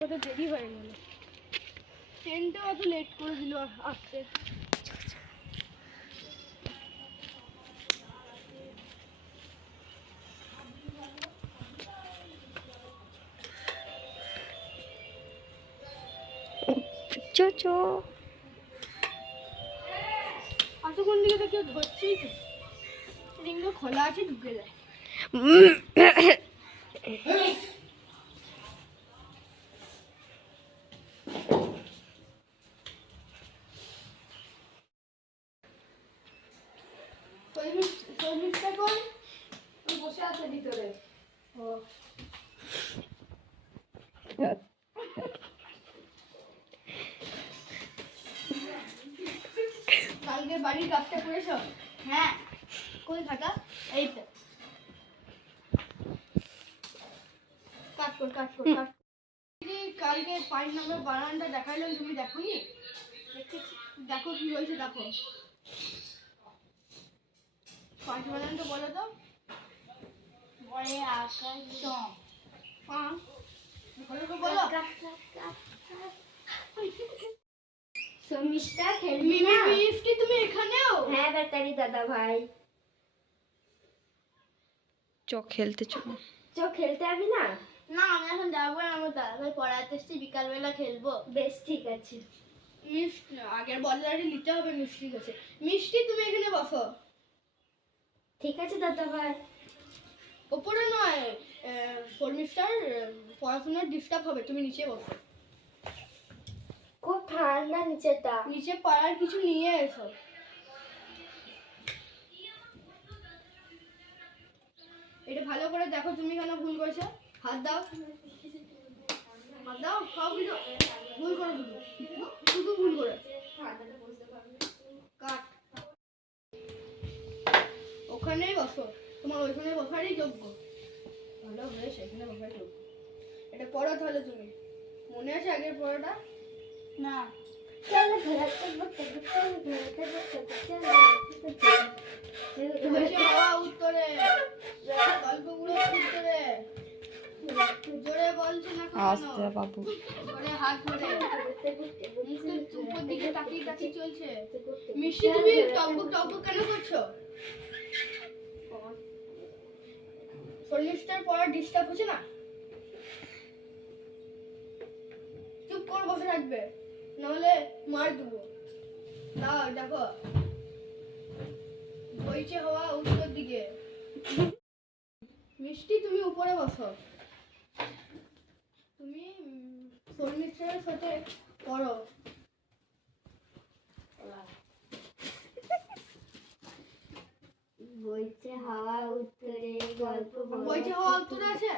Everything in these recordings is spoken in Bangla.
কত দেরি হয়ে গেল, ট্রেনটা অত লেট করে দিল আসতে। এতক্ষণ দিকে তো কেউ ধরছেই তো, ট্রেনটা খোলা আছে, ঢুকে যায়। বসে আছে ভিতরে। কালকে বাড়ির কাজটা করেছ? হ্যাঁ। কই খাতা? এই তো। কাট কর। কালকে 5 নম্বর বানানটা দেখাইলাম, তুমি দেখোনি? দেখো কি হয়েছে, দেখো 5 বানানটা বলো তো। বড়ে আকাশ চম। ভালো করে বলো। শর্মিষ্ঠা খেলবি না? মিষ্টি তুমি এখানেও? হ্যাঁ ব্যাটারি দাদা ভাই। খেলতে খেলতে যাবি না? না, আমি এখন যাবো না, আমার দাদা ভাই পড়াতে এসছি, বিকালবেলা খেলবো। বেশ ঠিক আছে। মিষ্টি আগের বদলাটি নিতে হবে মিষ্টির কাছে। মিষ্টি তুমি এখানে বসো। ঠিক আছে দাদা ভাই। ওপরে নয়, শর্মিষ্ঠার পড়াশোনার ডিস্টার্ব হবে, তুমি নিচে বসো। খুব ঠান্ডা নিচেটা। নিচে পাড়ার কিছু নিয়ে এসো। এটা ভালো করে দেখো তুমি কেন ভুল করেছো। হাত দাও, সব কিছু ভুল করে শুধু ভুল করে কাট। ওখানেই বসো, তোমার ওইখানে বসারই যোগ্য। ভালো হয়ে সেখানে বসার যোগ্য। এটা পড়ো তাহলে তুমি। মনে আছে আগের পড়াটা? না। উত্তরে গল্পগুলো উত্তরে জোরে বলছে না কেন? বাবু জোরে হাত ধরে উপর দিকে তাকিয়ে চলছে। মিষ্টি তুমি টকবক কেন করছো? শর্মিষ্ঠার পড়া ডিস্টার্ব হচ্ছে না? চুপ করে বসে থাকবে, নাহলে মার দেবো। দাও দেখো, বইছে হওয়া উত্তর দিকে। মিষ্টি তুমি উপরে বসো। তুমি শর্মিষ্ঠার সাথে পড়ো। বইছে হাওয়া উত্তরে গল্প বইছে হওয়া উত্তরে আছে।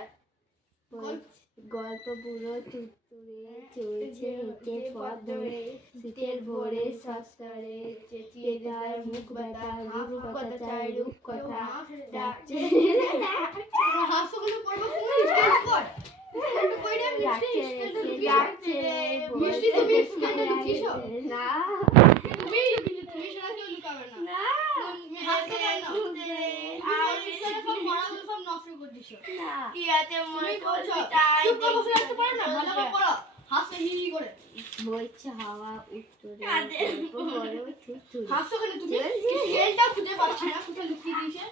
গল্প বুড়ো তুত্তুরে চলছে হেঁটে পথ ধরে শীতের ভোরে সস্তরে চেঁচিয়ে যায় মুখ ব্যথা রূপ কথা চাই রূপ কথা ডাকছে হাসগুলো পড়বো তুমি স্ট্যান্ড কর। মিষ্টি তুমি স্ট্যান্ডে লুকিয়েছো না? তুমি সেটা কেউ লুকাবে না। তুমি হাসতে পারো সব পড়াগুলো সব নষ্ট করে দিছো। কি আছে মনে করছো? চুপ করে বসে থাকতে পারো না? ভালো করে পড়ো, হাসতে হিহি করে। বইছে হাওয়া উত্তরে গল্প বড় তুত্তুরে। হাসছো কেন তুমি? স্কেলটা খুঁজে পাচ্ছি না, কোথায় লুকিয়ে দিয়েছে।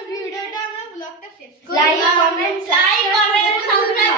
ভিডিওটা আমরা ব্লগটা শেষ করি। Like comment subscribe